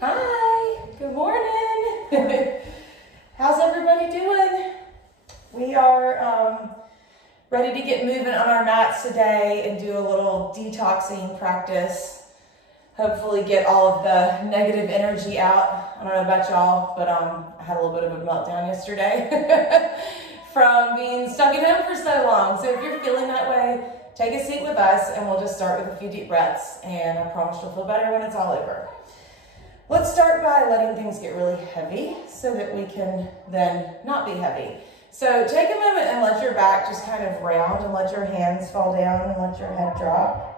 Hi, good morning. How's everybody doing? We are ready to get moving on our mats today and do a little detoxing practice. Hopefully get all of the negative energy out. I don't know about y'all, but I had a little bit of a meltdown yesterday from being stuck at home for so long. So if you're feeling that way, take a seat with us and we'll just start with a few deep breaths, and I promise you'll feel better when it's all over. Let's start by letting things get really heavy so that we can then not be heavy. So take a moment and let your back just kind of round and let your hands fall down and let your head drop.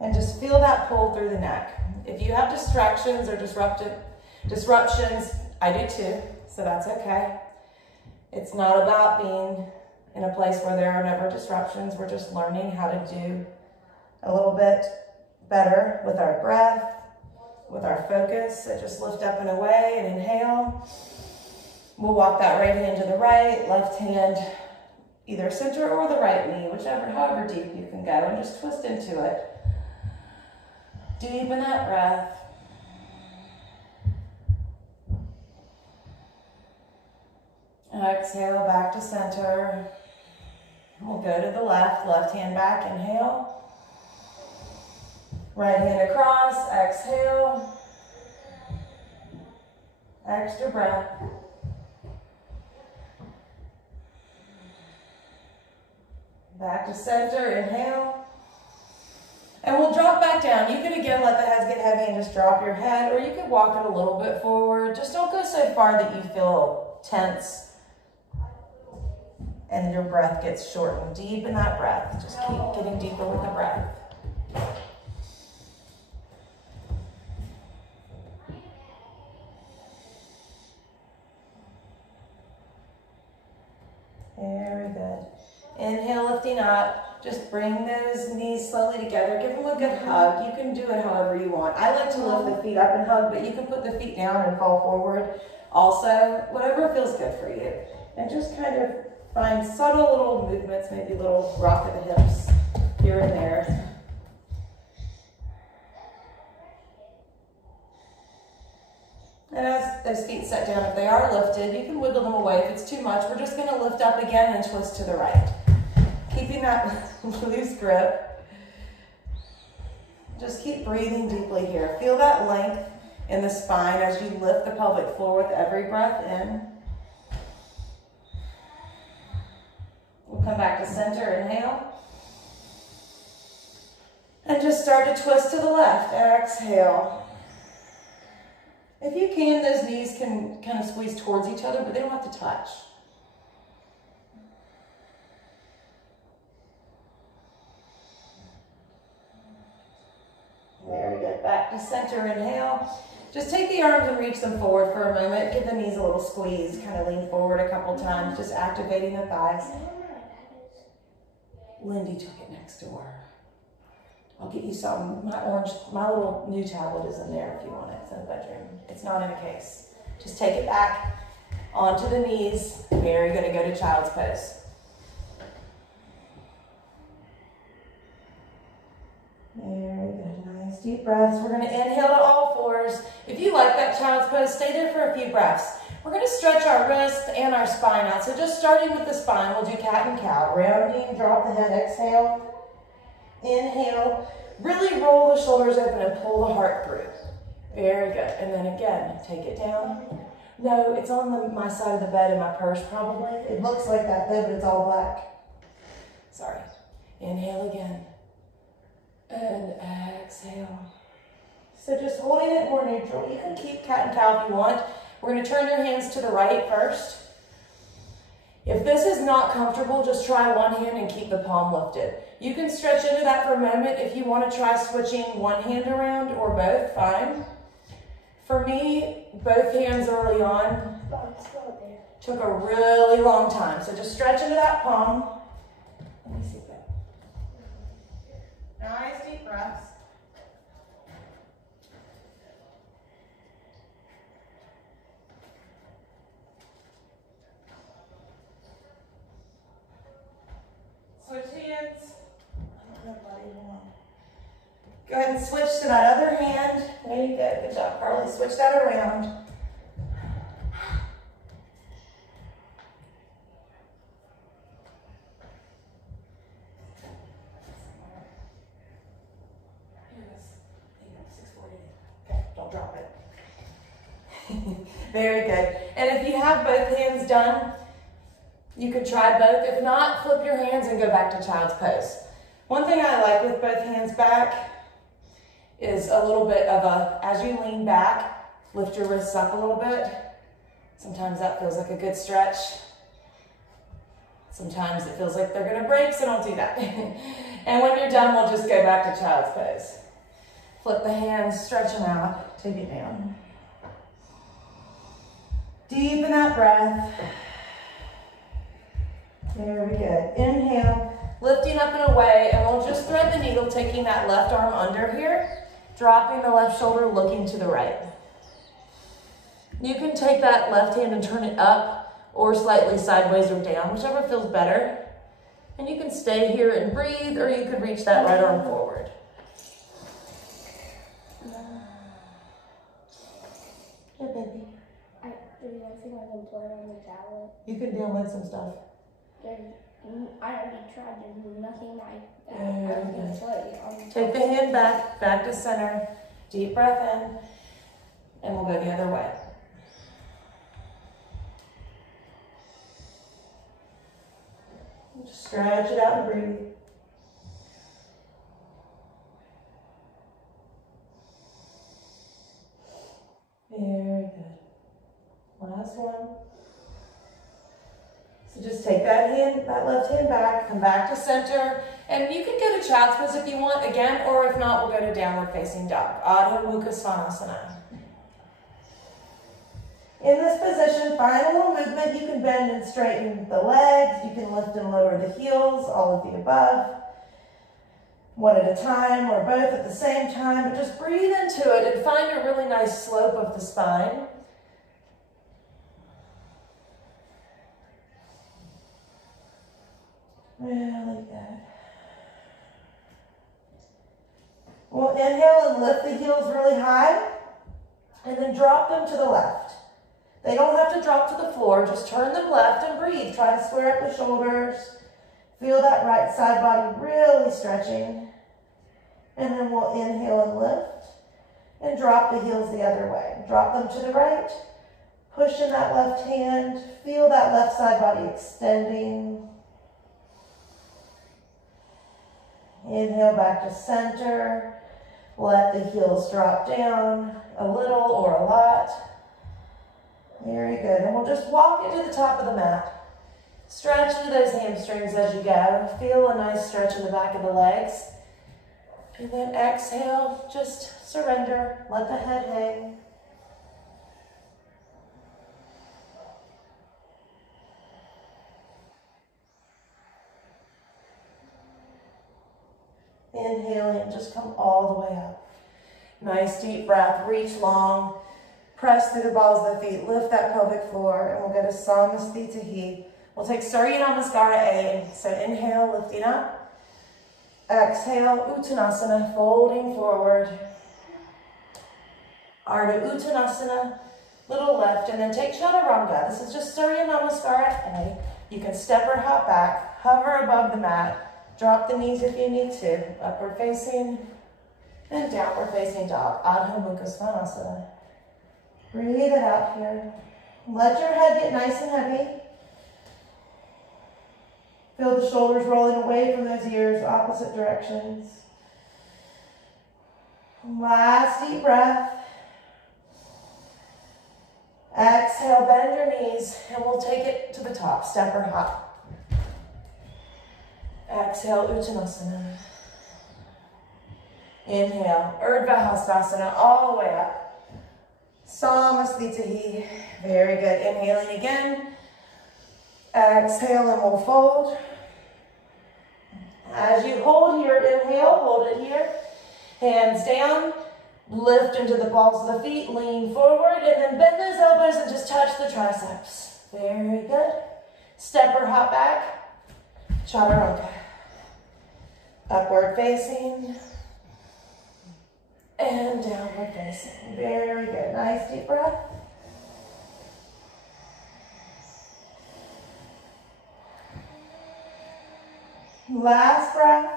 And just feel that pull through the neck. If you have distractions or disruptions, I do too, so that's okay. It's not about being in a place where there are never disruptions. We're just learning how to do a little bit better with our breath, with our focus. So just lift up and away and inhale. We'll walk that right hand to the right, left hand either center or the right knee, however deep you can go, and just twist into it. Deepen that breath. Exhale back to center. We'll go to the left hand back, inhale. Right hand across, exhale. Extra breath. Back to center, inhale. And we'll drop back down. You could again let the heads get heavy and just drop your head, or you could walk it a little bit forward. Just don't go so far that you feel tense and your breath gets shortened. Deepen that breath. Just keep getting deeper with the breath. Very good. Inhale, lifting up. Just bring those knees slowly together. Give them a good hug. You can do it however you want. I like to lift the feet up and hug, but you can put the feet down and fall forward. Also, whatever feels good for you. And just kind of find subtle little movements, maybe a little rock of the hips here and there. And as those feet set down, if they are lifted, you can wiggle them away. If it's too much, we're just going to lift up again and twist to the right. Keeping that loose grip. Just keep breathing deeply here. Feel that length in the spine as you lift the pelvic floor with every breath in. We'll come back to center, inhale. And just start to twist to the left, exhale. If you can, those knees can kind of squeeze towards each other, but they don't have to touch. Very good, back to center, inhale. Just take the arms and reach them forward for a moment. Give the knees a little squeeze, kind of lean forward a couple times, just activating the thighs. Lindy took it next door. I'll get you some. My little new tablet is in there if you want it. It's in the bedroom. It's not in a case. Just take it back onto the knees. Very good to go to child's pose. Very good. Nice deep breaths. We're going to inhale to all fours. If you like that child's pose, stay there for a few breaths. We're going to stretch our wrists and our spine out. So just starting with the spine, we'll do cat and cow. Rounding, drop the head, exhale. Inhale. Really roll the shoulders open and pull the heart through. Very good. And then again, take it down. No, it's on my side of the bed in my purse probably. It looks like that though, but it's all black. Sorry. Inhale again. And exhale. So just holding it more neutral. You can keep cat and cow if you want. We're going to turn your hands to the right first. If this is not comfortable, just try one hand and keep the palm lifted. You can stretch into that for a moment. If you want to try switching one hand around or both, fine. For me, both hands early on took a really long time. So just stretch into that palm. Let me see that. Nice deep breaths. Switch hands. I don't know, buddy. Hold on. Go ahead and switch to that other hand. There you go. Good job, Carly. Switch that around. Okay, don't drop it. Very good. And if you have both hands done, you could try both. If not, flip your hands and go back to child's pose. One thing I like with both hands back is a little bit of a, as you lean back, lift your wrists up a little bit. Sometimes that feels like a good stretch. Sometimes it feels like they're gonna break, so don't do that. And when you're done, we'll just go back to child's pose. Flip the hands, stretch them out, take it down. Deepen that breath. Very good. Inhale, lifting up and away, and we'll just thread the needle, taking that left arm under here, dropping the left shoulder, looking to the right. You can take that left hand and turn it up or slightly sideways or down, whichever feels better. And you can stay here and breathe, or you could reach that right arm forward. Here, baby. I think I can play on the tablet. You can download some stuff. I already tried to do nothing like that. I can play on the Take the hand back to center. Deep breath in, and we'll go the other way. Just stretch it out and breathe. Very good. Last one. So just take that left hand back, come back to center, and you can go to child's pose if you want again, or if not, we'll go to downward facing dog, Adho Mukha Svanasana. In this position, find a little movement. You can bend and straighten the legs, you can lift and lower the heels, all of the above. One at a time or both at the same time, but just breathe into it and find a really nice slope of the spine. Really good. We'll inhale and lift the heels really high, and then drop them to the left. They don't have to drop to the floor, just turn them left and breathe. Try to square up the shoulders. Feel that right side body really stretching. And then we'll inhale and lift, and drop the heels the other way. Drop them to the right, push in that left hand, feel that left side body extending. Inhale back to center. Let the heels drop down a little or a lot. Very good. And we'll just walk into the top of the mat. Stretch into those hamstrings as you go. Feel a nice stretch in the back of the legs. And then exhale, just surrender. Let the head hang. Inhaling, just come all the way up. Nice deep breath, reach long, press through the balls of the feet, lift that pelvic floor, and we'll go to Samasthitahi. We'll take Surya Namaskara A. So inhale, lifting up. Exhale, Uttanasana, folding forward. Ardha Uttanasana, little lift, and then take Chaturanga. This is just Surya Namaskara A. You can step or hop back, hover above the mat. Drop the knees if you need to. Upward facing and downward facing dog. Adho Mukha Svanasana. Breathe it out here. Let your head get nice and heavy. Feel the shoulders rolling away from those ears, opposite directions. Last deep breath. Exhale, bend your knees, and we'll take it to the top, step or hop. Exhale, Uttanasana. Inhale, Urdhva Hastasana, all the way up. Samasthitahi. Very good. Inhaling again. Exhale, and we'll fold. As you hold here, inhale, hold it here. Hands down. Lift into the balls of the feet, lean forward, and then bend those elbows and just touch the triceps. Very good. Step or hop back. Chaturanga. Upward facing. and downward facing. Very good. Nice deep breath. Last breath.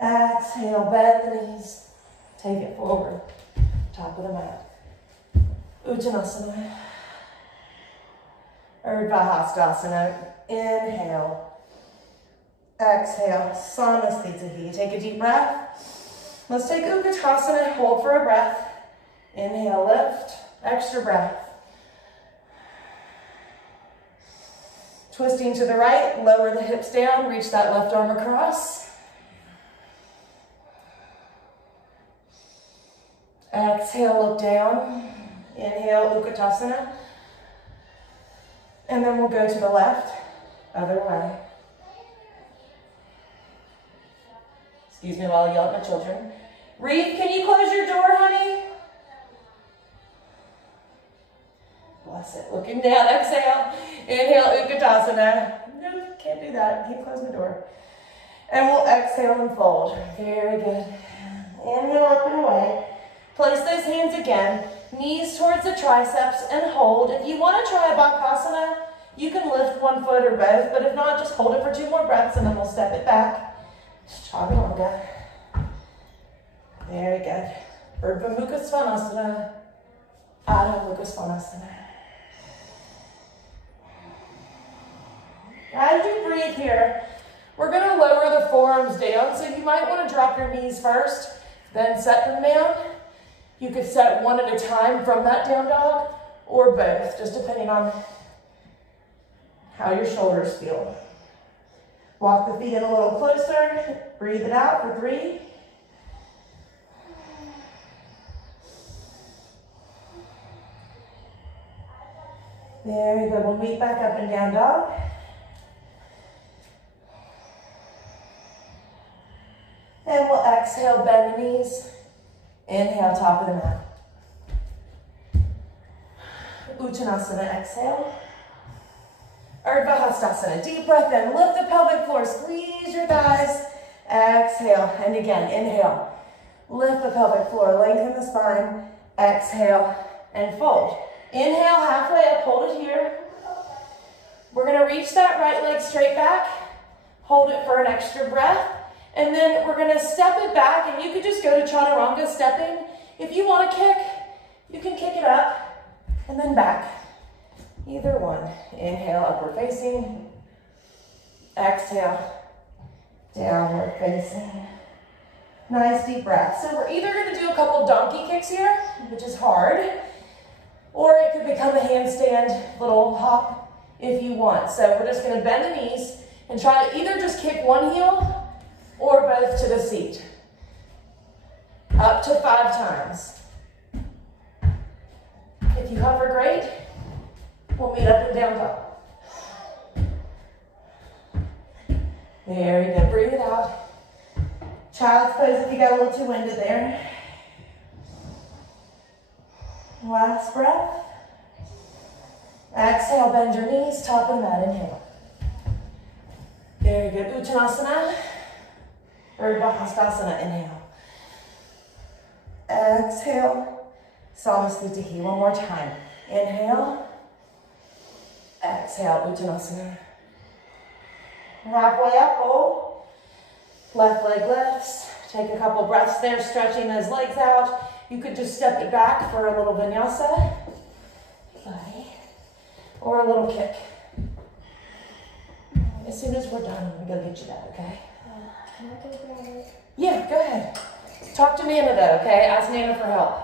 Exhale, bend the knees. Take it forward. Top of the mat. Uttanasana. Urdhva Hastasana. Inhale. Exhale. Samasthiti. Take a deep breath. Let's take Utkatasana. Hold for a breath. Inhale, lift. Extra breath. Twisting to the right, lower the hips down, reach that left arm across. Exhale, look down. Inhale, Utkatasana. And then we'll go to the left, other way. Excuse me while I yell at my children. Reeve, can you close your door, honey? Bless it. Looking down, exhale. Inhale, Utkatasana. No, can't do that. Can't close my door. And we'll exhale and fold. Very good. Inhale up and away. Place those hands again. Knees towards the triceps and hold. If you want to try a Bakasana, you can lift one foot or both, but if not, just hold it for 2 more breaths and then we'll step it back. Chaturanga. Very good. Urdhva Mukha Svanasana. Adho Mukha Svanasana. As you breathe here, we're going to lower the forearms down, so you might want to drop your knees first, then set them down. You could set one at a time from that down dog, or both, just depending on how your shoulders feel. Walk the feet in a little closer, breathe it out for 3. Very good, we'll meet back up and down dog. And we'll exhale, bend the knees. Inhale, top of the mat. Uttanasana, exhale. Urdhva Hastasana, deep breath in. Lift the pelvic floor, squeeze your thighs. Exhale, and again, inhale. Lift the pelvic floor, lengthen the spine. Exhale, and fold. Inhale, halfway up, hold it here. We're gonna reach that right leg straight back. Hold it for an extra breath. And then we're gonna step it back, and you could just go to Chaturanga stepping. If you wanna kick, you can kick it up and then back. Either one. Inhale, upward facing. Exhale, downward facing. Nice deep breath. So we're either gonna do a couple donkey kicks here, which is hard, or it could become a handstand little hop if you want. So we're just gonna bend the knees and try to either just kick one heel or both to the seat. Up to 5 times. If you hover, great. We'll meet up and down dog. Very good. Breathe it out. Child's pose if you got a little too winded there. Last breath. Exhale, bend your knees, top of the mat, inhale. Very good. Uttanasana. Urdhva Hastasana, inhale. Exhale, Samasthiti. One more time. Inhale. Exhale, Uttanasana. Halfway up, hold. Left leg lifts. Take a couple breaths there, stretching those legs out. You could just step it back for a little vinyasa. Buddy. Or a little kick. As soon as we're done, I'm gonna go get you that, okay? Can I go grab it? Yeah, go ahead. Talk to Nana though, okay? Ask Nana for help.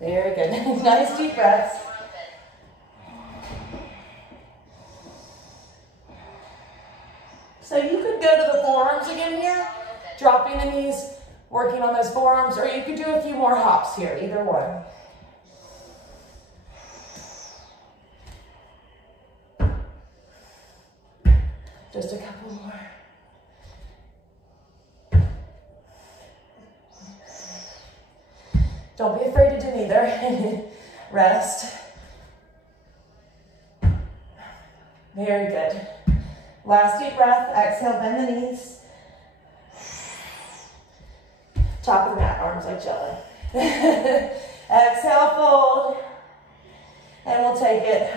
Very good. Nice deep breaths. So you could go to the forearms again here, dropping the knees, working on those forearms, or you could do a few more hops here, either one. Just a couple more. Don't be afraid to do neither. Rest. Very good. Last deep breath. Exhale, bend the knees. Top of the mat, arms like jello. Exhale, fold. And we'll take it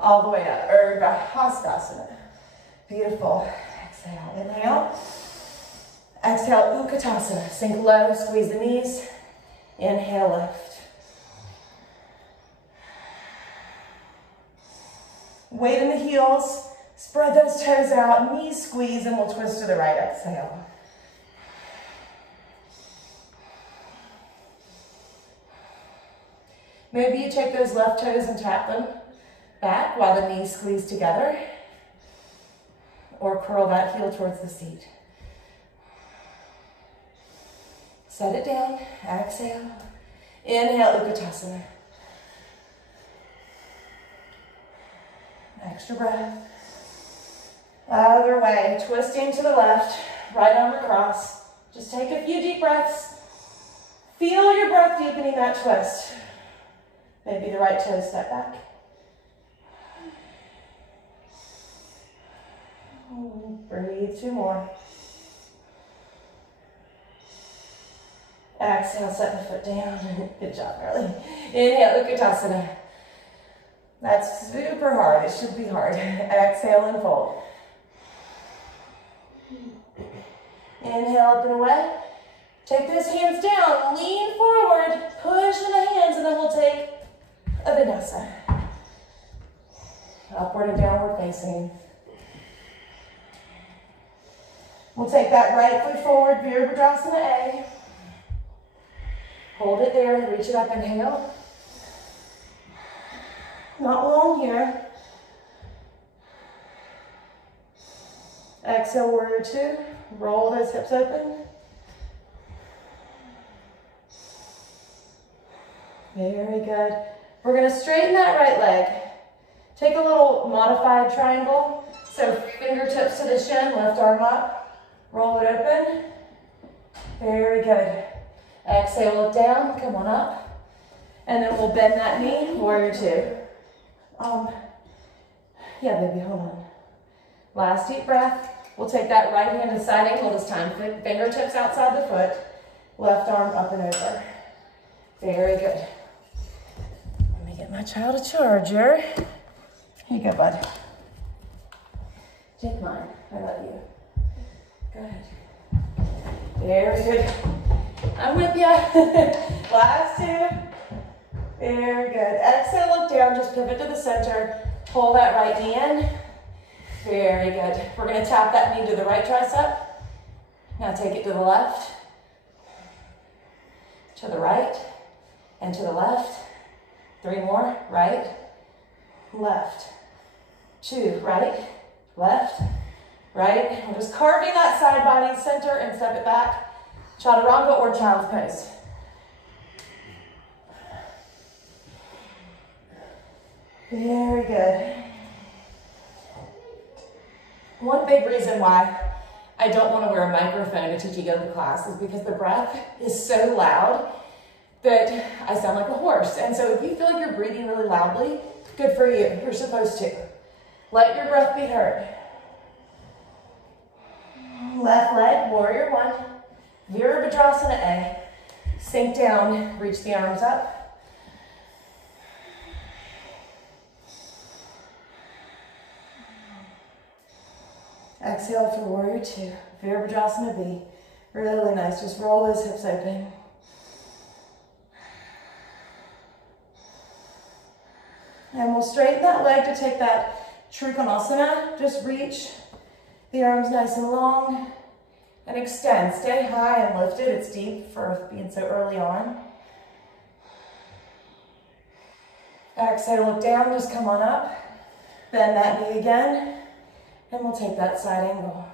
all the way up, Urdhva Hastasana. Beautiful. Exhale, inhale. Exhale, Utkatasana. Sink low, squeeze the knees. Inhale, lift. Weight in the heels. Spread those toes out, knees squeeze, and we'll twist to the right. Exhale. Maybe you take those left toes and tap them back while the knees squeeze together, or curl that heel towards the seat. Set it down, exhale. Inhale, Utkatasana. Extra breath. Other way, twisting to the left, right arm across. Just take a few deep breaths. Feel your breath deepening that twist. Maybe the right toe step back. Breathe, 2 more. Exhale, set the foot down. Good job, Carly. Inhale, Utkatasana. That's super hard. It should be hard. Exhale and fold. Inhale up and away. Take those hands down. Lean forward. Push in the hands, and then we'll take a vinyasa. Upward and downward facing. We'll take that right foot forward, Virabhadrasana A. Hold it there, reach it up, inhale. Not long here. Exhale, warrior 2. Roll those hips open. Very good. We're going to straighten that right leg. Take a little modified triangle. So fingertips to the shin, left arm up. Roll it open. Very good. Exhale, look down, come on up. And then we'll bend that knee, warrior 2. Yeah, baby, hold on. Last deep breath. We'll take that right hand to side angle this time. Fingertips outside the foot. Left arm up and over. Very good. Let me get my child a charger. Here you go, bud. Take mine. I love you. Go ahead. Very good. I'm with you. Last 2. Very good. Exhale, look down. Just pivot to the center. Pull that right knee in. Very good. We're going to tap that knee to the right tricep. Now take it to the left, to the right, and to the left. 3 more. Right, left, 2, right, left, right. We're just carving that side body center and step it back. Chaturanga or child's pose. Very good. One big reason why I don't want to wear a microphone to teach a yoga class is because the breath is so loud that I sound like a horse. And so if you feel like you're breathing really loudly, good for you. You're supposed to. Let your breath be heard. Left leg, warrior 1. Virabhadrasana A. Sink down, reach the arms up. Exhale for warrior 2. Virabhadrasana B. Really nice. Just roll those hips open. And we'll straighten that leg to take that Trikonasana. Just reach the arms nice and long and extend. Stay high and lifted. It's deep for being so early on. Exhale, look down. Just come on up. Bend that knee again. And we'll take that side angle.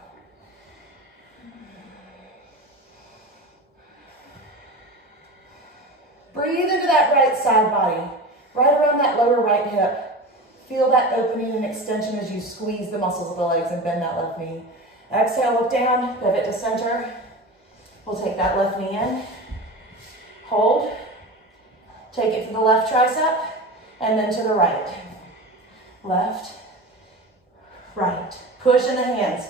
Breathe into that right side body, right around that lower right hip. Feel that opening and extension as you squeeze the muscles of the legs and bend that left knee. Exhale, look down, pivot to center. We'll take that left knee in. Hold. Take it to the left tricep and then to the right. Left. Right. Push in the hands.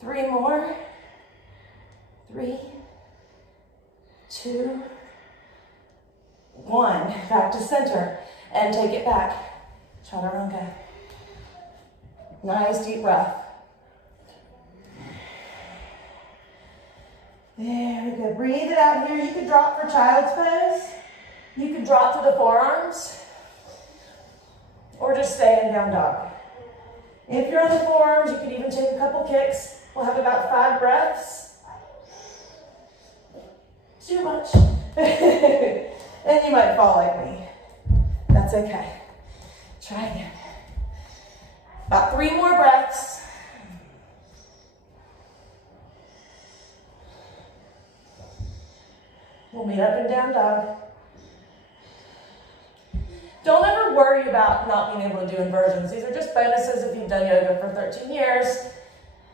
3 more. 3, 2, 1. Back to center and take it back. Chaturanga. Nice deep breath. Very good. Breathe it out here. You could drop for child's pose. You could drop to the forearms or just stay in down dog. If you're on the forearms, you could even take a couple kicks. We'll have about 5 breaths. Too much. And you might fall like me. That's okay. Try again. About 3 more breaths. We'll meet up in down dog. Don't ever worry about not being able to do inversions. These are just bonuses if you've done yoga for 13 years,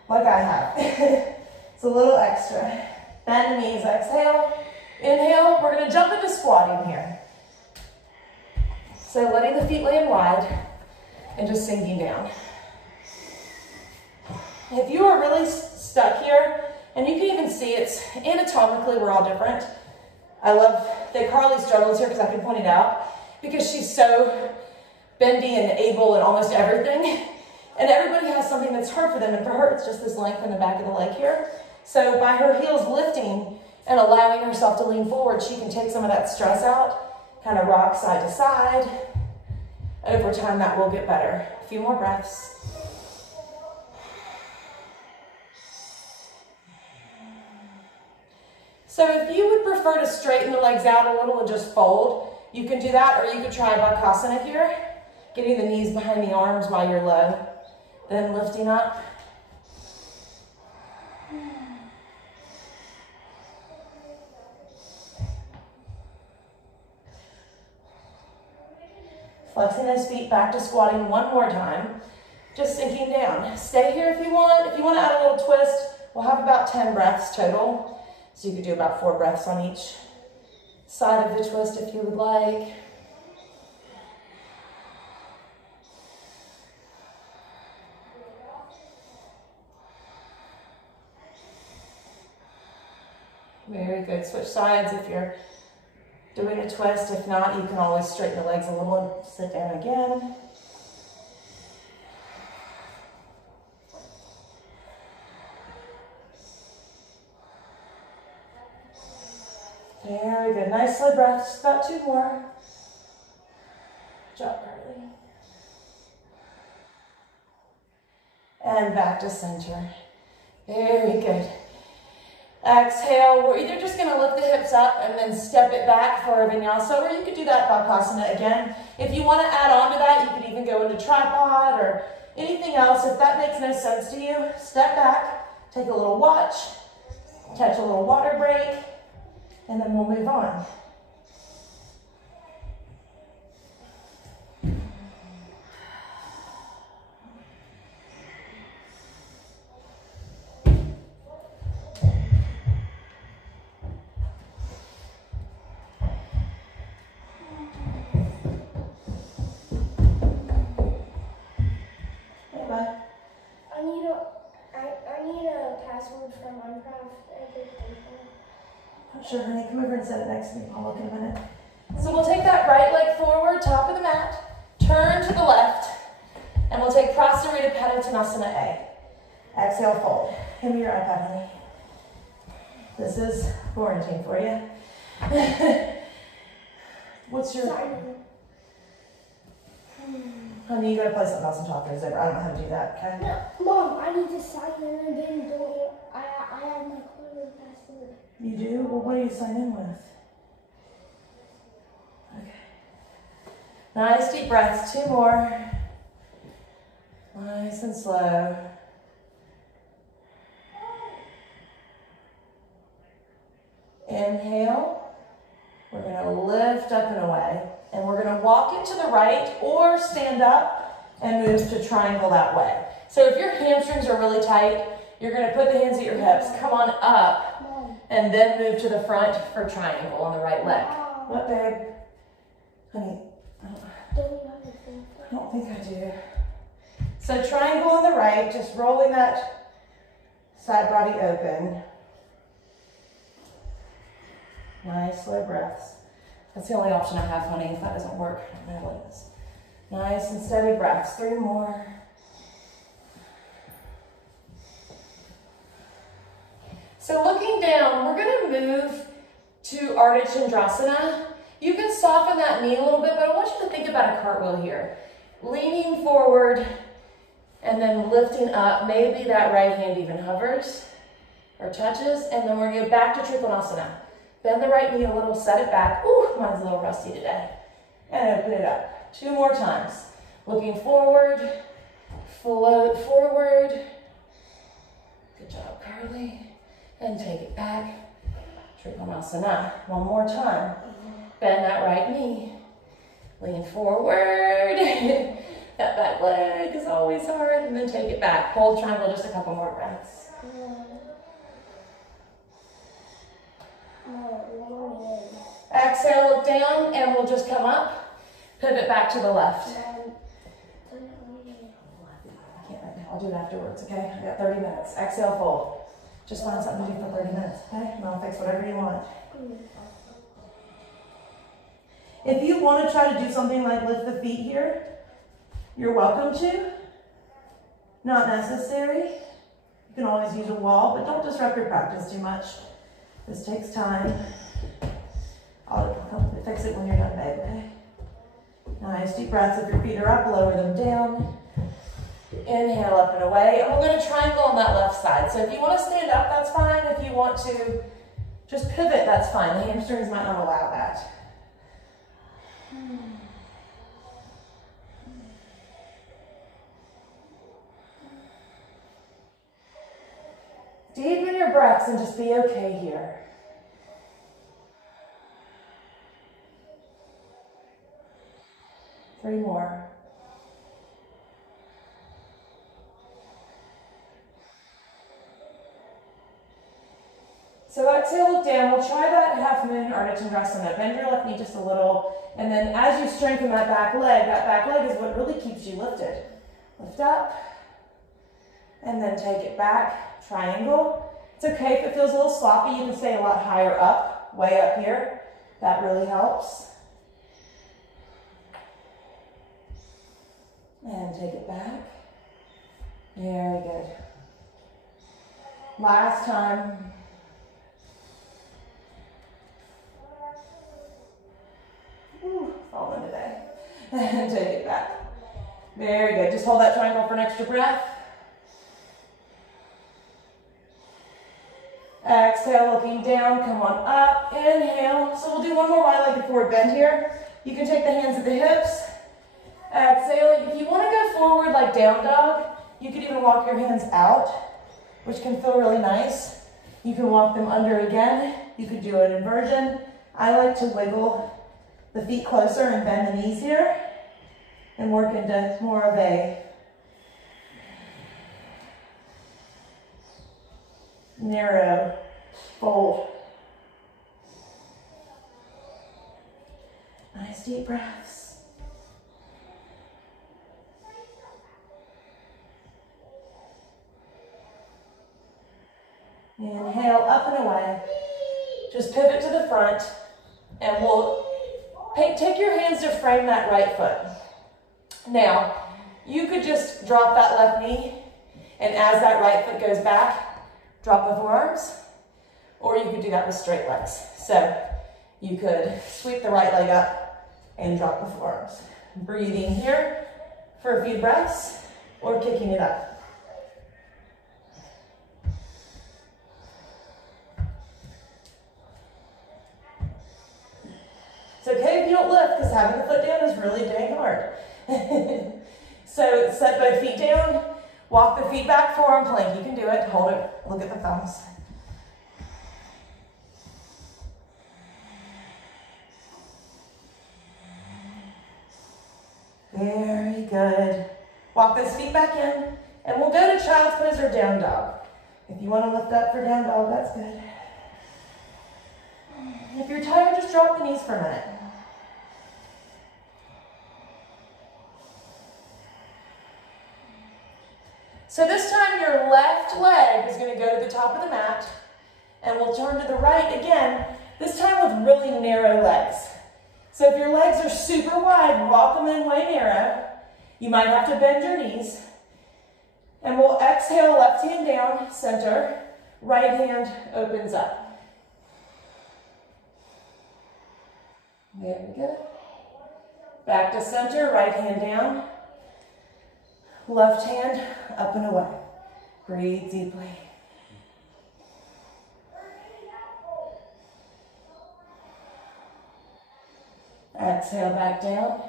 like I have. It's a little extra. Bend the knees, exhale. Inhale, we're gonna jump into squatting here. So letting the feet land wide and just sinking down. If you are really stuck here, and you can even see it's anatomically, we're all different. I love that Carly struggles here because I can point it out because she's so bendy and able and almost everything. And everybody has something that's hard for them, and for her, it's just this length in the back of the leg here. So by her heels lifting and allowing herself to lean forward, she can take some of that stress out, kind of rock side to side. Over time, that will get better. A few more breaths. So if you would prefer to straighten the legs out a little and just fold, you can do that, or you could try bakasana here, getting the knees behind the arms while you're low, then lifting up. Flexing those feet back to squatting one more time, just sinking down. Stay here if you want. If you want to add a little twist, we'll have about 10 breaths total. So you could do about 4 breaths on each side of the twist if you would like. Very good. Switch sides if you're doing a twist. If not, you can always straighten the legs a little and sit down again. Very good. Nice slow breath. Just about 2 more. Drop early. And back to center. Very good. Exhale. We're either just going to lift the hips up and then step it back for a vinyasa, or you could do that bakasana again. If you want to add on to that, you could even go into tripod or anything else. If that makes no sense to you, step back, take a little watch, catch a little water break, and then we'll move on. Hey, bud. I need a password for Minecraft. Sure, honey, come over and set it next to me. I'll look in a minute. So we'll take that right leg forward, top of the mat, turn to the left, and we'll take Prasarita Padottanasana A. Exhale, fold. Hand me your iPad, honey. This is quarantine for you. What's your... Honey, you gotta play something else and talk things over. I don't know how to do that, okay? No, Mom, I need to sign in again. I have my clear password. You do? Well, what do you sign in with? Okay. Nice deep breaths. 2 more. Nice and slow. Inhale. We're going to lift up and away. And we're going to walk it to the right or stand up and move to triangle that way. So if your hamstrings are really tight, you're going to put the hands at your hips, come on up, and then move to the front for triangle on the right leg. What, babe? Honey, I don't think I do. So triangle on the right, just rolling that side body open. Nice, slow breaths. That's the only option I have, honey. If that doesn't work, I don't know what it is. Nice and steady breaths. 3 more. So looking down, we're going to move to Ardha Chandrasana. You can soften that knee a little bit, but I want you to think about a cartwheel here. Leaning forward and then lifting up. Maybe that right hand even hovers or touches, and then we're going to go back to Trikonasana. Bend the right knee a little, set it back. Ooh, mine's a little rusty today. And open it up. 2 more times. Looking forward, float forward. Good job, Carly. And take it back. Trikonasana. 1 more time. Bend that right knee. Lean forward. That back leg is always hard. And then take it back. Hold triangle just a couple more breaths. Exhale, look down, and we'll just come up. Pivot back to the left. I can't right now. I'll do it afterwards, okay? I got 30 minutes. Exhale, fold. Just find something to do for 30 minutes, okay? And I'll fix whatever you want. If you want to try to do something like lift the feet here, you're welcome to. Not necessary. You can always use a wall, but don't disrupt your practice too much. This takes time. I'll fix it when you're done, babe, okay? Nice, deep breaths. If your feet are up, lower them down. Inhale up and away. And we're going to triangle on that left side. So if you want to stand up, that's fine. If you want to just pivot, that's fine. The hamstrings might not allow that. Deepen your breaths and just be okay here. Three more. So exhale, look down. We'll try that half moon Ardha Chandrasana. Bend your left knee just a little. And then as you strengthen that back leg is what really keeps you lifted. Lift up. And then take it back. Triangle. It's okay if it feels a little sloppy. You can stay a lot higher up, way up here. That really helps. And take it back. Very good. Last time. Falling today. And take it back. Very good. Just hold that triangle for an extra breath. Exhale, looking down. Come on up. Inhale. So we'll do one more wide leg before we bend here. You can take the hands at the hips. Exhale. If you want to go forward like down dog, you could even walk your hands out, which can feel really nice. You can walk them under again. You could do an inversion. I like to wiggle the feet closer and bend the knees here and work into more of a narrow fold. Nice deep breaths. Inhale up and away. Just pivot to the front and we'll take your hands to frame that right foot. Now, you could just drop that left knee, and as that right foot goes back, drop the forearms, or you could do that with straight legs. So you could sweep the right leg up and drop the forearms. Breathing here for a few breaths, or kicking it up. It's okay if you don't lift, because having the foot down is really dang hard. So set both feet down, walk the feet back, forearm plank. You can do it. Hold it. Look at the thumbs. Very good. Walk those feet back in, and we'll go to child's pose or down dog. If you want to lift up for down dog, that's good. If you're tired, just drop the knees for a minute. So this time your left leg is going to go to the top of the mat, and we'll turn to the right again, this time with narrow legs. So if your legs are super wide, walk them in way narrow. You might have to bend your knees. And we'll exhale, left hand down, center. Right hand opens up. There we go. Back to center, right hand down. Left hand up and away. Breathe deeply. Exhale back down.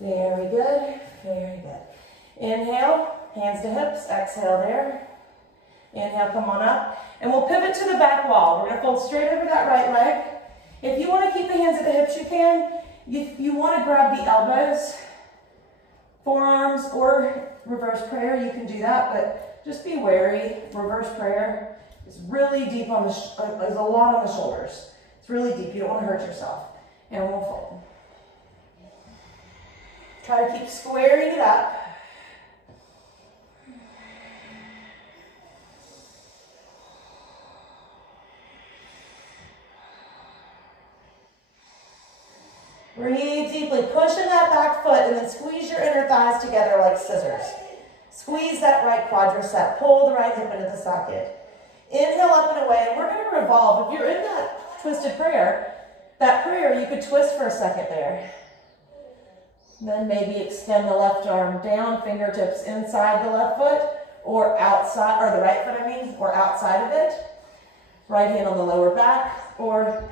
Very good, very good. Inhale, hands to hips, exhale there. Inhale, come on up. And we'll pivot to the back wall. We're gonna fold straight over that right leg. If you wanna keep the hands at the hips, you can. If you wanna grab the elbows, forearms, or reverse prayer, you can do that, but just be wary. Reverse prayer is really deep on the, there's a lot on the shoulders. It's really deep, you don't wanna hurt yourself. And we'll fold. Try to keep squaring it up. Breathe deeply, pushing that back foot and then squeeze your inner thighs together like scissors. Squeeze that right quadricep, pull the right hip into the socket. Inhale up and away, and we're going to revolve. If you're in that twisted prayer, you could twist for a second there. Then maybe extend the left arm down, fingertips inside the left foot, or outside, or the right foot, or outside of it. Right hand on the lower back, or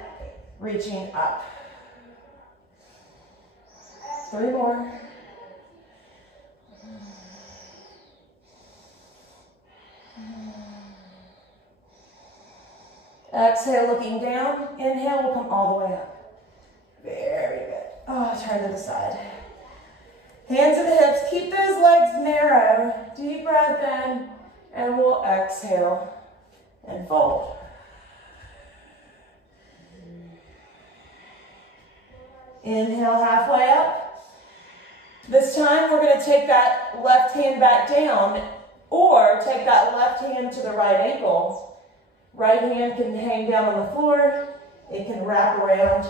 reaching up. 3 more. Exhale, looking down. Inhale, we'll come all the way up. Very good. Oh, turn to the side. Hands at the hips. Keep those legs narrow. Deep breath in, and we'll exhale and fold. Inhale, halfway up. This time, we're going to take that left hand back down, or take that left hand to the right ankle. Right hand can hang down on the floor. It can wrap around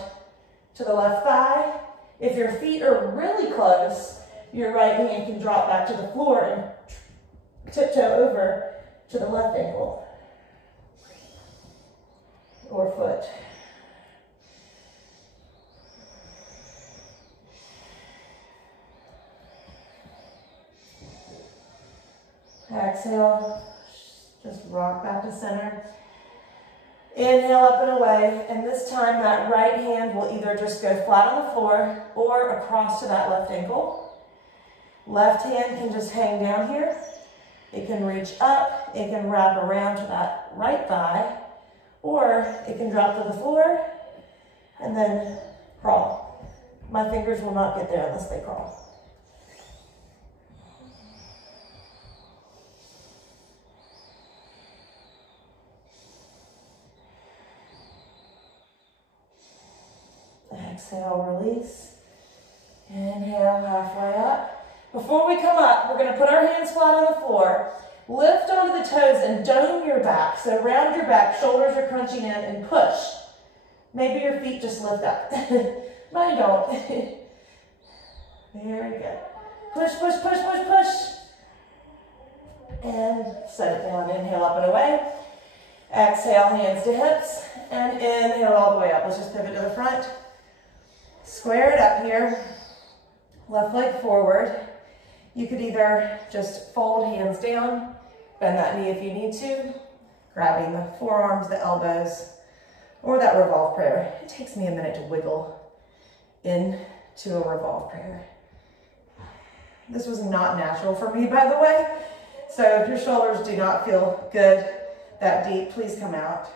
to the left thigh. If your feet are really close, your right hand can drop back to the floor and tiptoe over to the left ankle or foot. Exhale, just rock back to center. Inhale up and away, and this time that right hand will either just go flat on the floor or across to that left ankle. Left hand can just hang down here. It can reach up, it can wrap around to that right thigh, or it can drop to the floor and then crawl. My fingers will not get there unless they crawl. Exhale, release. Inhale, halfway up. Before we come up, we're going to put our hands flat on the floor. Lift onto the toes and dome your back. So round your back, shoulders are crunching in, and push. Maybe your feet just lift up. Mine don't. Very good. Push, push, push, push, push. And set it down. Inhale up and away. Exhale, hands to hips. And inhale all the way up. Let's just pivot to the front. Square it up here. Left leg forward. You could either just fold hands down, bend that knee if you need to, grabbing the forearms, the elbows, or that revolve prayer. It takes me a minute to wiggle into a revolve prayer. This was not natural for me, by the way. So if your shoulders do not feel good that deep, please come out.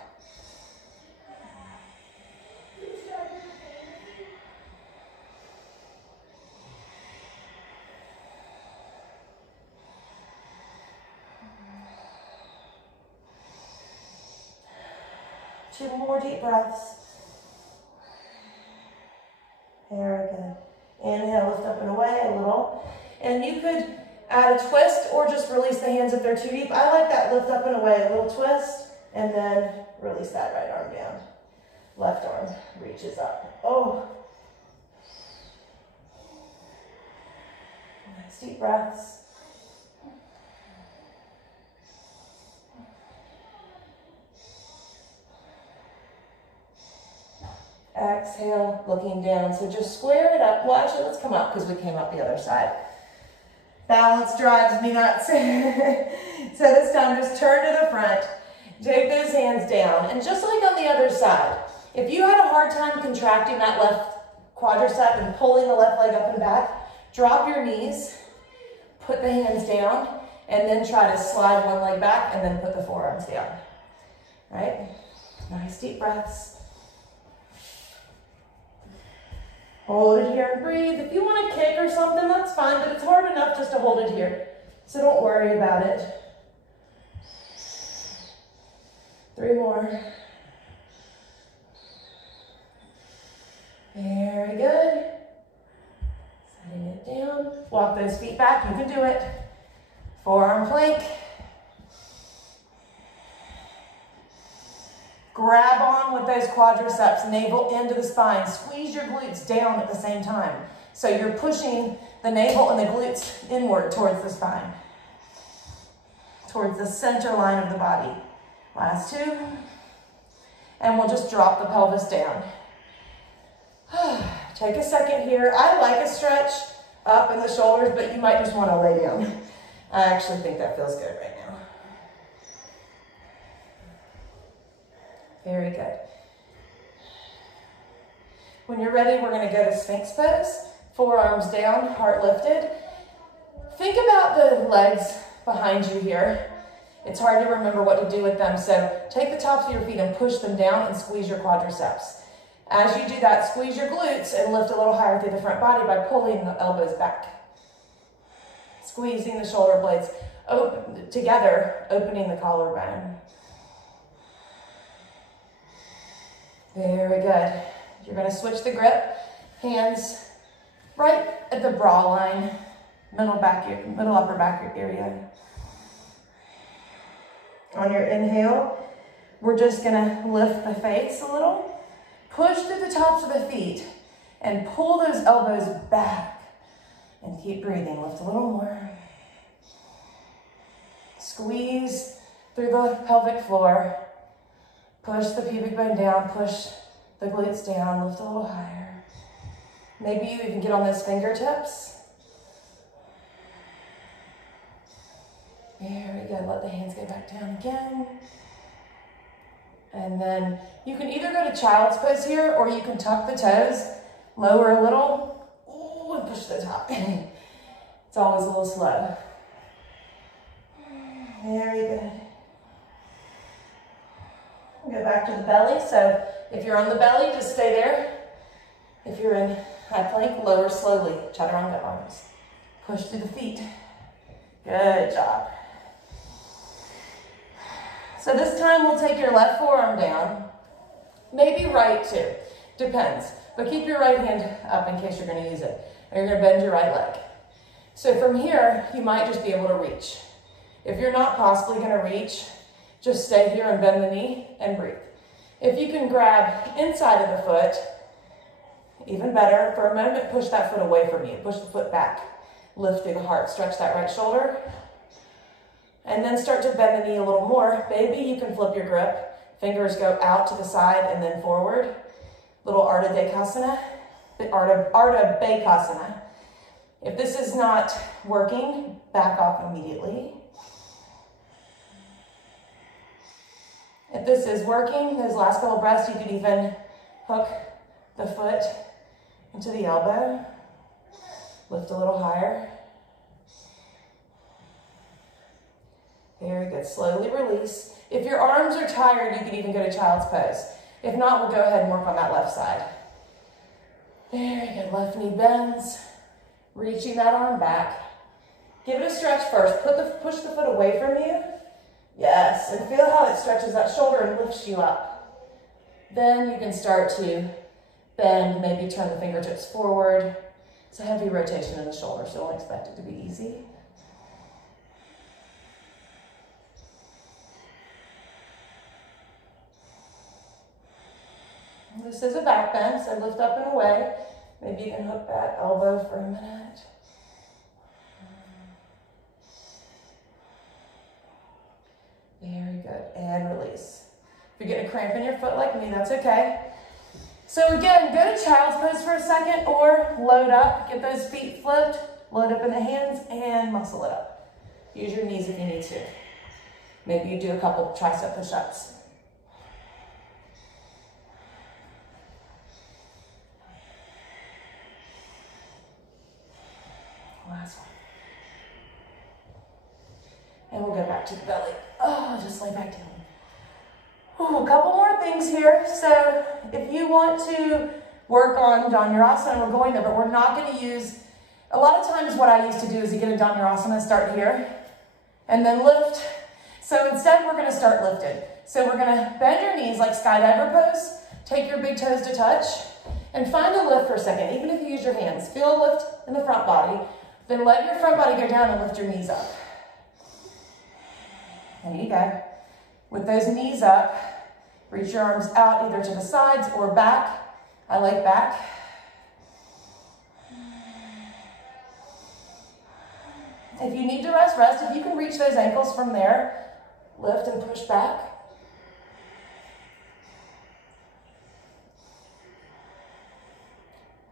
Two more deep breaths. Very good. Inhale, lift up and away a little. And you could add a twist or just release the hands if they're too deep. I like that lift up and away, a little twist, and then release that right arm down. Left arm, reach. reaches up. Oh. Nice deep breaths. Exhale, looking down. So just square it up. Well, actually, let's come up because we came up the other side. Balance drives me nuts. So this time, just turn to the front. Take those hands down. And just like on the other side, if you had a hard time contracting that left quadricep and pulling the left leg up and back, drop your knees, put the hands down, and then try to slide one leg back and then put the forearms down. All right? Nice deep breaths. Hold it here and breathe. If you want to kick or something, that's fine, but it's hard enough just to hold it here. So don't worry about it. 3 more. Very good. Setting it down. Walk those feet back. You can do it. Forearm plank. Grab on with those quadriceps, navel into the spine. Squeeze your glutes down at the same time. So you're pushing the navel and the glutes inward towards the spine, towards the center line of the body. Last 2. And we'll just drop the pelvis down. Take a second here. I like a stretch up in the shoulders, but you might just want to lay down. I actually think that feels good right now. Very good. When you're ready, we're going to go to Sphinx pose. Forearms down, heart lifted. Think about the legs behind you here. It's hard to remember what to do with them, so take the tops of your feet and push them down and squeeze your quadriceps. As you do that, squeeze your glutes and lift a little higher through the front body by pulling the elbows back. Squeezing the shoulder blades open, together, opening the collarbone. Very good. You're going to switch the grip. Hands right at the bra line, middle upper back area. On your inhale, we're just going to lift the face a little. Push through the tops of the feet and pull those elbows back. And keep breathing. Lift a little more. Squeeze through the pelvic floor. Push the pubic bone down. Push the glutes down. Lift a little higher. Maybe you even get on those fingertips. Very good. Let the hands go back down again. And then you can either go to child's pose here, or you can tuck the toes, lower a little, ooh, and push the top. It's always a little slow. Very good. Go back to the belly. So if you're on the belly, just stay there. If you're in high plank, lower slowly. Chaturanga arms. Push through the feet. Good job. So this time we'll take your left forearm down, maybe right too, depends. But keep your right hand up in case you're going to use it. And you're going to bend your right leg. So from here, you might just be able to reach. If you're not possibly going to reach, just stay here and bend the knee and breathe. If you can grab inside of the foot, even better. For a moment, push that foot away from you. Push the foot back. Lift through the heart. Stretch that right shoulder. And then start to bend the knee a little more. Maybe you can flip your grip. Fingers go out to the side and then forward. Little Ardha Dekasana, Ardha Bekasana. If this is not working, back off immediately. If this is working, those last couple breaths, you could even hook the foot into the elbow. Lift a little higher. Very good. Slowly release. If your arms are tired, you can even go to child's pose. If not, we'll go ahead and work on that left side. Very good. Left knee bends. Reaching that arm back. Give it a stretch first. Push the foot away from you. Yes. And feel how it stretches that shoulder and lifts you up. Then you can start to bend, maybe turn the fingertips forward. It's a heavy rotation in the shoulder, so don't expect it to be easy. This is a back bend, so lift up and away. Maybe you can hook that elbow for a minute. Very good, and release. If you're getting a cramp in your foot like me, that's okay. So again, go to child's pose for a second or load up. Get those feet flipped, load up in the hands, and muscle it up. Use your knees if you need to. Maybe you do a couple of tricep push-ups. Last one. And we'll go back to the belly. Oh, just lay back down. Ooh, a couple more things here. So if you want to work on Dhanurasana, we're going there, but we're not going to use, a lot of times what I used to do is you get a Dhanurasana, start here, and then lift. So instead we're going to start lifted. So we're going to bend your knees like skydiver pose, take your big toes to touch, and find a lift for a second, even if you use your hands. Feel a lift in the front body, then let your front body go down and lift your knees up. There you go. With those knees up, reach your arms out either to the sides or back. I like back. If you need to rest, rest. If you can reach those ankles from there, lift and push back.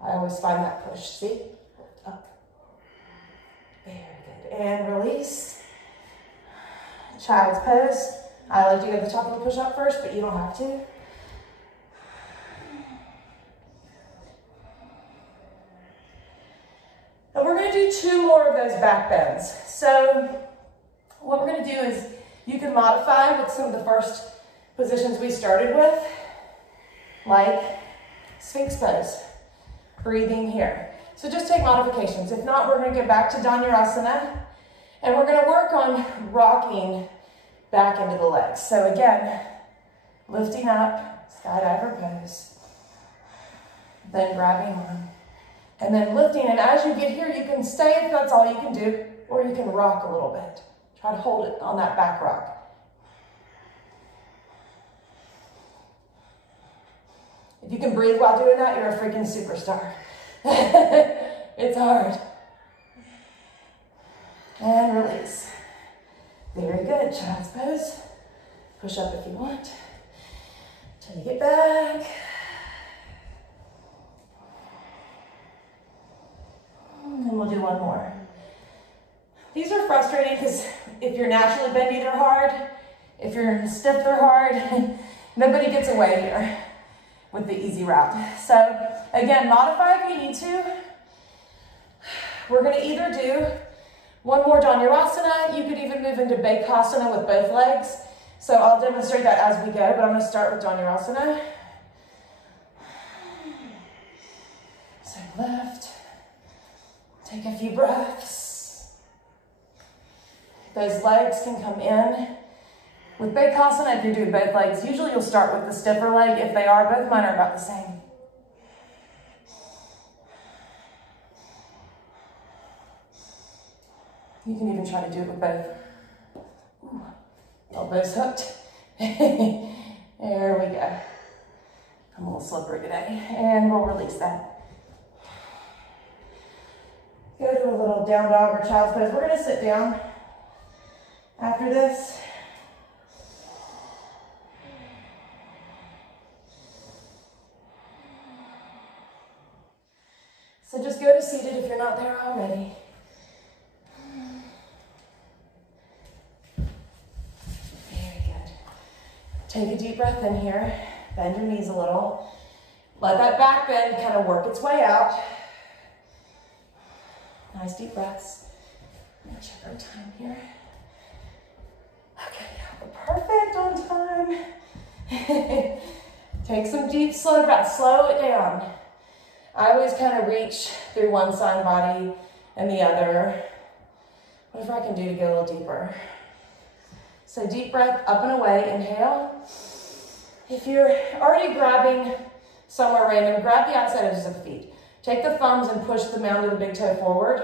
I always find that push, see? Up. Very good. And release. Child's pose. I like to go to the top of the push-up first, but you don't have to. And we're going to do 2 more of those back bends. So what we're going to do is you can modify with some of the first positions we started with, like Sphinx pose, breathing here. So just take modifications. If not, we're going to get back to Dhanurasana, and we're going to work on rocking back into the legs. So again, lifting up, skydiver pose, then grabbing on, and then lifting. And as you get here, you can stay if that's all you can do, or you can rock a little bit. Try to hold it on that back rock. If you can breathe while doing that, you're a freaking superstar. It's hard. And release. Very good. Child's pose. Push up if you want. Take it back. And we'll do one more. These are frustrating because if you're naturally bendy, they're hard. If you're stiff, they're hard. Nobody gets away here with the easy route. So again, modify if you need to. We're going to either do one more Dhanurasana. You could even move into Bakasana with both legs. So I'll demonstrate that as we go, but I'm going to start with Dhanurasana. So lift. Take a few breaths. Those legs can come in. With Bakasana, if you're doing both legs, usually you'll start with the stiffer leg. If they are, both mine are about the same. You can even try to do it with both. Ooh, elbows hooked. There we go. I'm a little slippery today. And we'll release that. Go to a little down dog or child's pose. We're going to sit down after this. So just go to seated if you're not there already. Very good. Take a deep breath in here. Bend your knees a little. Let that back bend kind of work its way out. Nice deep breaths. Check our time here. Okay, perfect on time. Take some deep, slow breaths. Slow it down. I always kind of reach through one side body and the other. Whatever I can do to get a little deeper. So deep breath, up and away, inhale. If you're already grabbing somewhere random, grab the outside edges of the feet. Take the thumbs and push the mound of the big toe forward.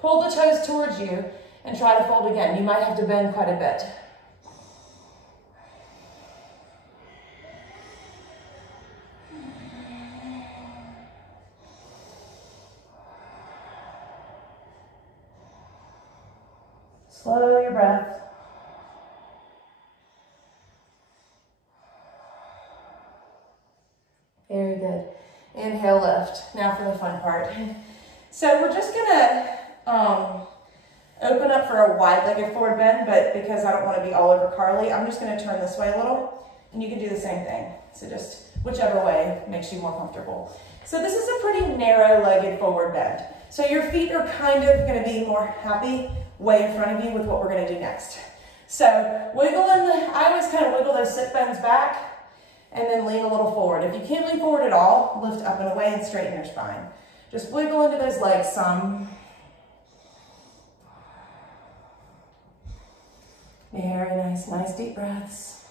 Pull the toes towards you and try to fold again. You might have to bend quite a bit. Slow your breath. Very good. Inhale, lift. Now for the fun part. So we're just gonna open up for a wide-legged forward bend, but because I don't want to be all over Carly, I'm just gonna turn this way a little, and you can do the same thing. So just whichever way makes you more comfortable. So this is a pretty narrow-legged forward bend. So your feet are kind of gonna be more happy way in front of you with what we're gonna do next. So wiggle I always kind of wiggle those sit bones back, and then lean a little forward. If you can't lean forward at all, lift up and away and straighten your spine. Just wiggle into those legs some. Very nice, nice deep breaths.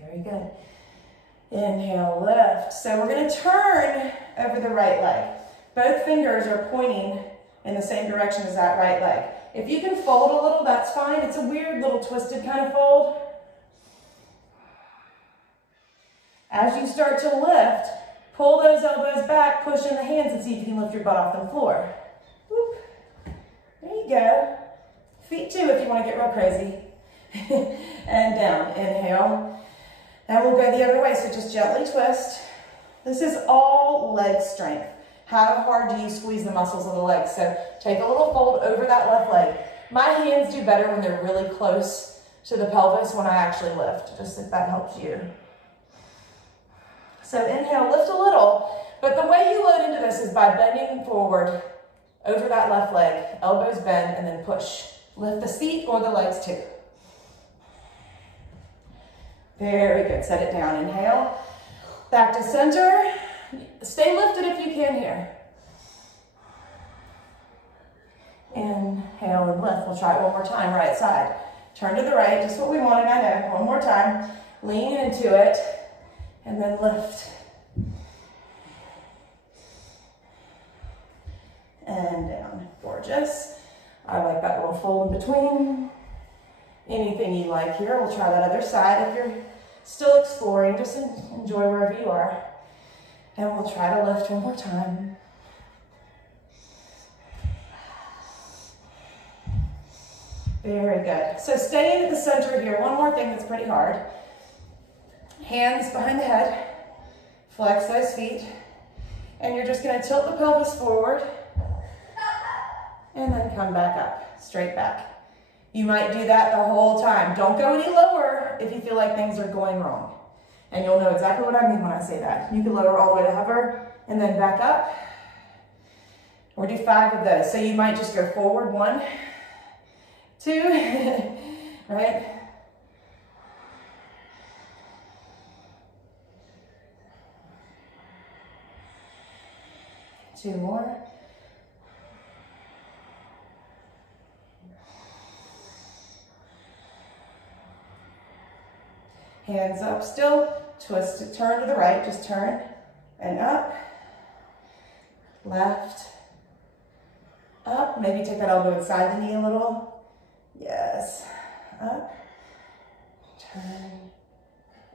Very good. Inhale, lift. So we're gonna turn over the right leg. Both fingers are pointing in the same direction as that right leg. If you can fold a little, that's fine. It's a weird little twisted kind of fold. As you start to lift, pull those elbows back, push in the hands, and see if you can lift your butt off the floor. Whoop. There you go. Feet too if you want to get real crazy. And down. Inhale. And we'll go the other way, so just gently twist. This is all leg strength. How hard do you squeeze the muscles of the legs? So take a little fold over that left leg. My hands do better when they're really close to the pelvis when I actually lift, just if that helps you. So inhale, lift a little, but the way you load into this is by bending forward over that left leg, elbows bend, and then push. Lift the seat or the legs too. Very good, set it down, inhale. Back to center. Stay lifted if you can here. Inhale and lift. We'll try it one more time, right side. Turn to the right, just what we wanted, I know. One more time. Lean into it, and then lift. And down. Gorgeous. I like that little fold in between. Anything you like here. We'll try that other side if you're still exploring. Just enjoy wherever you are. And we'll try to lift one more time. Very good. So stay in the center here. One more thing that's pretty hard. Hands behind the head. Flex those feet. And you're just going to tilt the pelvis forward. And then come back up, straight back. You might do that the whole time. Don't go any lower if you feel like things are going wrong. And you'll know exactly what I mean when I say that. You can lower all the way to hover and then back up. Or do 5 of those. So you might just go forward, 1, 2, right? Two more. Hands up still, twist it, turn to the right, just turn, and up, left, up, maybe take that elbow inside the knee a little, yes, up, turn,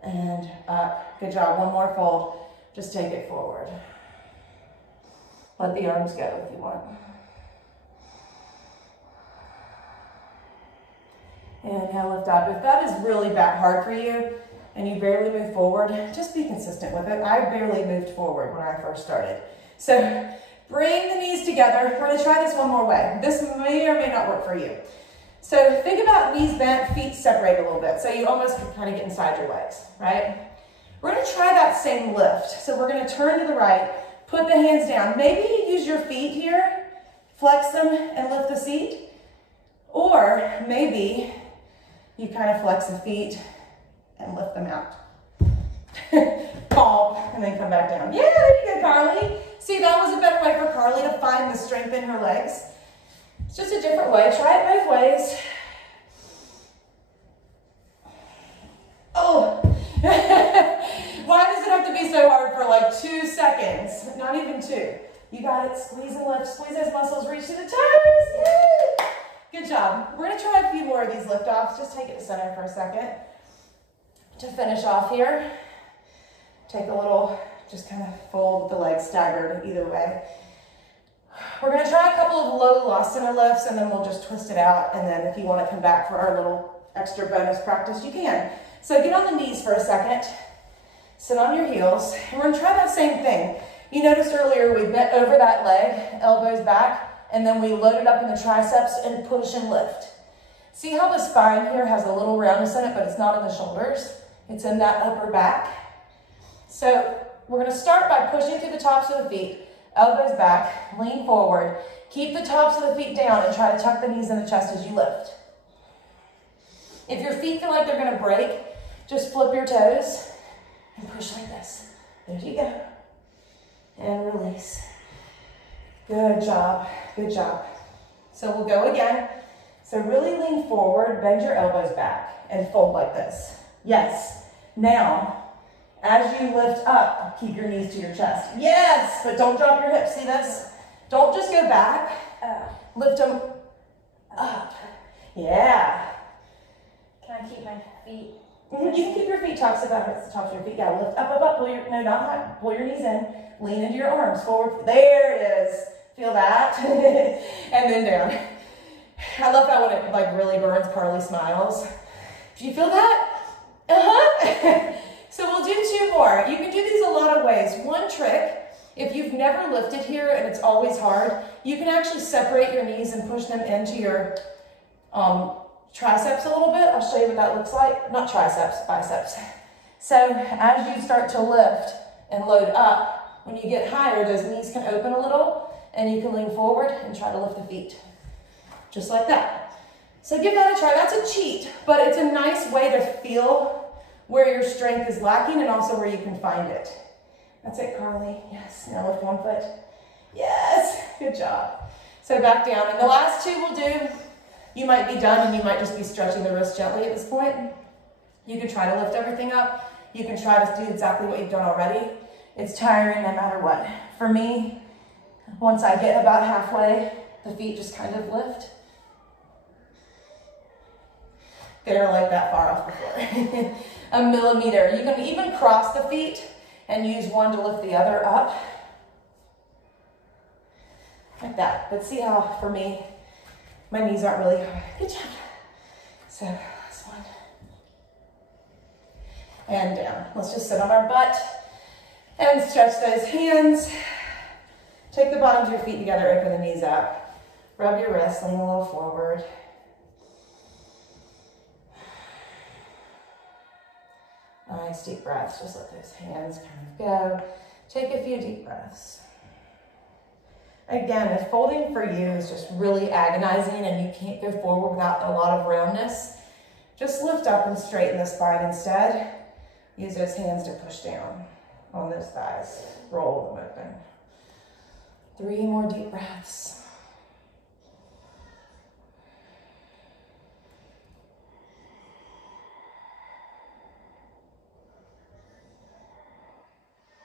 and up, good job, one more fold, just take it forward, let the arms go if you want. Inhale, lift up. If that is really that hard for you and you barely move forward, just be consistent with it. I barely moved forward when I first started. So bring the knees together. We're gonna try this one more way. This may or may not work for you. So think about knees bent, feet separate a little bit. So you almost kind of get inside your legs, right? We're gonna try that same lift. So we're gonna turn to the right, put the hands down. Maybe you use your feet here, flex them and lift the seat. Or maybe you kind of flex the feet and lift them out. Palm, and then come back down. Yeah, there you go, Carly. See, that was a better way for Carly to find the strength in her legs. It's just a different way. Try it both ways. Oh. Why does it have to be so hard for like 2 seconds? Not even 2. You got it. Squeeze and lift. Squeeze those muscles. Reach to the toes. Yay! Good job. We're going to try a few more of these lift-offs. Just take it to center for a second. To finish off here, take a little, just kind of fold the legs staggered either way. We're gonna try a couple of low Lasana lifts and then we'll just twist it out. And then if you wanna come back for our little extra bonus practice, you can. So get on the knees for a second. Sit on your heels. And we're gonna try that same thing. You noticed earlier we bent over that leg, elbows back, and then we loaded up in the triceps and push and lift. See how the spine here has a little roundness in it, but it's not in the shoulders. It's in that upper back. So we're gonna start by pushing through the tops of the feet, elbows back, lean forward. Keep the tops of the feet down and try to tuck the knees in the chest as you lift. If your feet feel like they're gonna break, just flip your toes and push like this. There you go. And release. Good job, good job. So we'll go again. So really lean forward, bend your elbows back, and fold like this. Yes. Now, as you lift up, keep your knees to your chest. Yes, but don't drop your hips. See this? Don't just go back. Lift them up. Yeah. Can I keep my feet? You can keep your feet tops if that hurts the tops of your feet. Yeah, lift up, up, up. Pull your, no, not high. Pull your knees in. Lean into your arms. Forward. There it is. Feel that? And then down. I love how when it like really burns, Carly smiles. Do you feel that? Uh-huh. So we'll do 2 more. You can do these a lot of ways. One trick, if you've never lifted here and it's always hard, you can actually separate your knees and push them into your triceps a little bit. I'll show you what that looks like. Not triceps, biceps. So as you start to lift and load up, when you get higher, those knees can open a little and you can lean forward and try to lift the feet. Just like that. So give that a try. That's a cheat, but it's a nice way to feel where your strength is lacking and also where you can find it. That's it, Carly. Yes. Now lift one foot. Yes. Good job. So back down. And the last 2 we'll do, you might be done and you might just be stretching the wrist gently at this point. You can try to lift everything up. You can try to do exactly what you've done already. It's tiring no matter what. For me, once I get about halfway, the feet just kind of lift. They're like that far off the floor. A millimeter. You can even cross the feet and use one to lift the other up. Like that. But see how, for me, my knees aren't really hard. Good job. So, last one. And down. Let's just sit on our butt and stretch those hands. Take the bottoms of your feet together, open the knees up. Rub your wrists, lean a little forward. Nice deep breaths. Just let those hands kind of go. Take a few deep breaths. Again, if folding for you is just really agonizing and you can't go forward without a lot of roundness, just lift up and straighten the spine instead. Use those hands to push down on those thighs. Roll them open. 3 more deep breaths.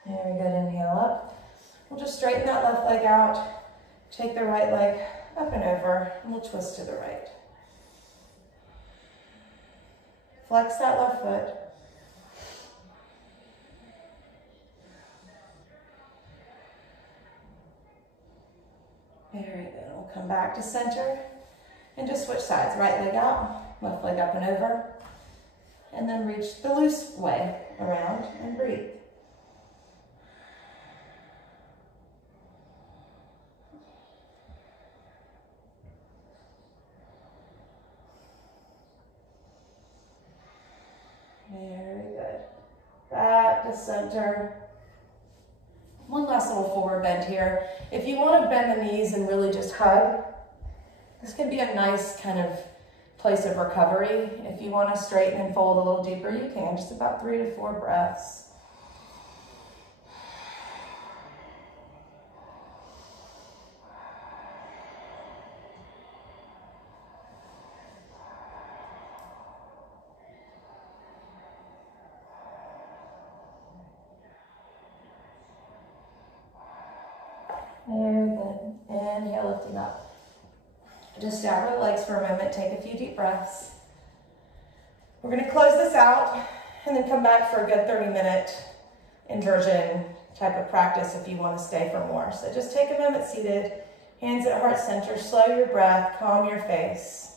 Very good. Inhale up. We'll just straighten that left leg out. Take the right leg up and over, and we'll twist to the right. Flex that left foot. Very good. We'll come back to center and just switch sides. Right leg out, left leg up and over, and then reach the loose way around and breathe. Very good. Back to center. One last little forward bend here. If you want to bend the knees and really just hug, this can be a nice kind of place of recovery. If you want to straighten and fold a little deeper, you can. Just about 3 to 4 breaths. Very good. Inhale, lifting up. Just stagger the legs for a moment. Take a few deep breaths. We're going to close this out and then come back for a good 30-minute inversion type of practice if you want to stay for more. So just take a moment seated Hands at heart center. Slow your breath. Calm your face.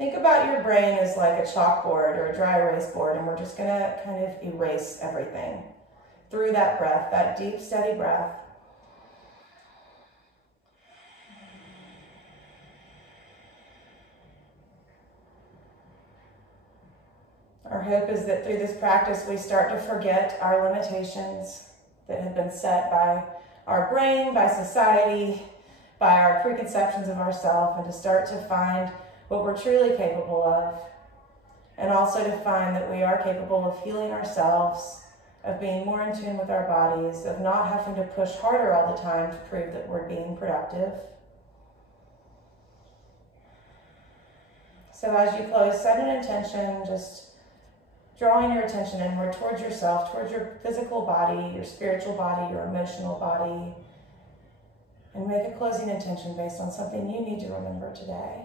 Think about your brain as like a chalkboard or a dry erase board, and we're just going to kind of erase everything through that breath, that deep, steady breath. Our hope is that through this practice, we start to forget our limitations that have been set by our brain, by society, by our preconceptions of ourselves, and to start to find what we're truly capable of. And also to find that we are capable of healing ourselves, of being more in tune with our bodies, of not having to push harder all the time to prove that we're being productive. So as you close, set an intention, just drawing your attention inward towards yourself, towards your physical body, your spiritual body, your emotional body, and make a closing intention based on something you need to remember today.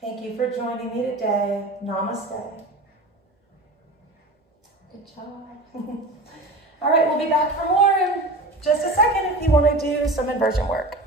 Thank you for joining me today. Namaste. Good job. All right, we'll be back for more in just a second if you want to do some inversion work.